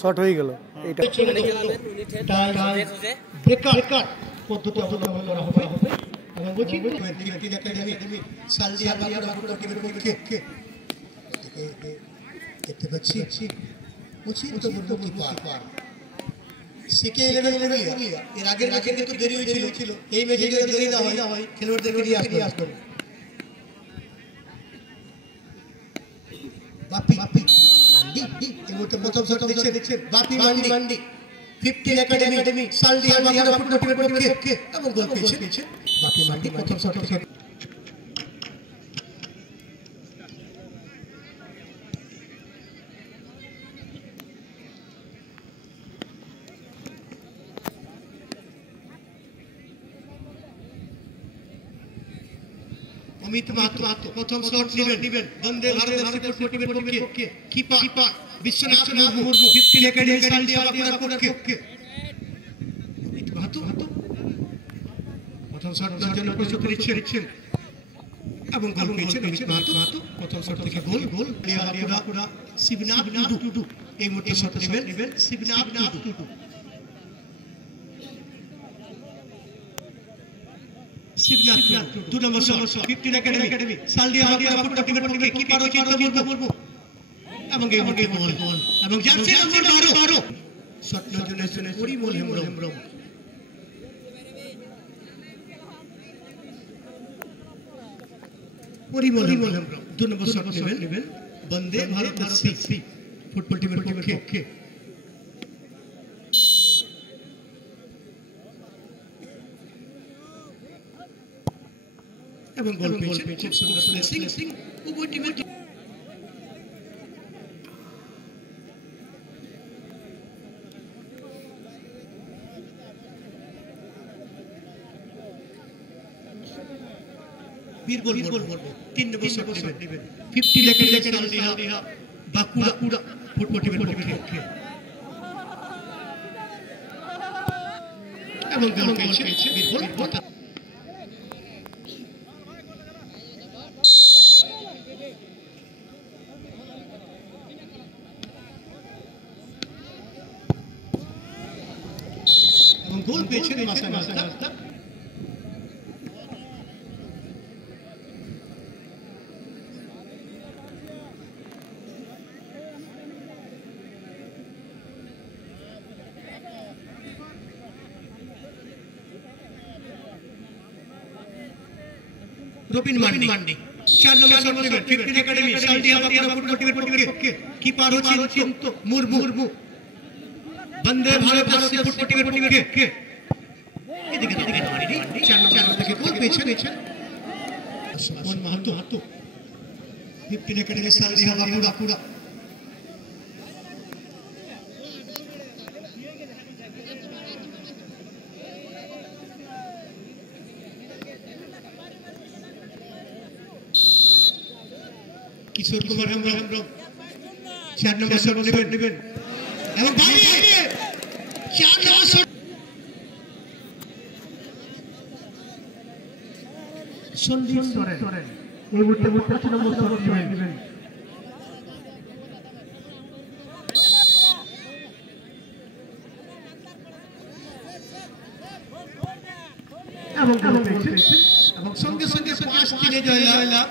Short হয়ে গেল। এইটা ব্রেকার পদ্ধতি অবলম্বন করা হবে এবং বলছি একাডেমি সালদিয়া বাকুড়া টিমের পক্ষে দেখতে পাচ্ছি উচিত কিপার সিকে 11 লেভেলিয়া এর আগের ম্যাচে কিন্তু দেরি হয়েছিল, এই ম্যাচে যদি দেরি না হয় খেলোয়াড়দেরকে নিয়ে আসবে। বাপি মান্ডি এই মুহূর্তে প্রথম শট দেখছেন বাপি মান্ডি 15 একাডেমি সালদিয়া বাকুড়া টিমের পক্ষে এবং গোল পেয়েছে বাপি মান্ডি প্রথম শট থেকে। অমিত মাহাতো প্রথম শট নেবেন বন্দে ভারতের টিমের পক্ষে কিপার বিশ্বনাথ মুর্মু 15 একাডেমি সালদিয়া বাকুড়ার পক্ষে। অমিত মাহাতো প্রথম শটের জন্য প্রস্তুতি নিচ্ছেন এবং গোল পেয়েছেন অমিত মাহাতো প্রথম শট থেকে গোল। বাকুড়া শিবনাথ টুডু এই মুহূর্তে শট নেবেন শিবনাথ টুডু। শিবনাথ 2 নম্বর শট 15 একাডেমি সালদিয়া বাকুড়া টিমের পক্ষে কিপার মুর্মু এবং এই মুহূর্তে গোল এবং জার্সি নম্বর 12 শট নেওয়ার জন্য পরিমল হেমব্রম 2 নম্বর শট নেবেন বন্দে ভারত সি ফুটবল টিমের পক্ষে। এবং গোল পেয়েছে সুন্দর প্লেসিং উভয় টিমের। বীরবল 3 নম্বর শট নেবেন 15 একাডেমি সালদিয়া বাকুড়া ফুটবল টিমের পক্ষে এবং গোল পেয়েছে বীরবল। গোল পেয়েছেন মাসামাতা রবিন মান্ডি 4 নম্বর শট নেবেন 15 একাডেমি সালদিয়া বাকুড়া ফুটবল টিমের পক্ষে কিপার হচ্ছেন মুর্মু বন্দে ভারত ফুটবল টিমের পক্ষে। এদিকে 4 নম্বর থেকে গোল পেয়েছেন মন মাহাতো 15 একাডেমি সালদিয়া বাকুড়া কিশোর কুমার হেমব্রম 4 নম্বর শট নেবেন এবং বাইরে 4 নম্বর শট সন্দীপ সরেন এই মুহূর্তে 5 নম্বর শট নেবেন এবং গোল পেয়েছে এবং সঙ্গে পাস কিনে জয়লাভ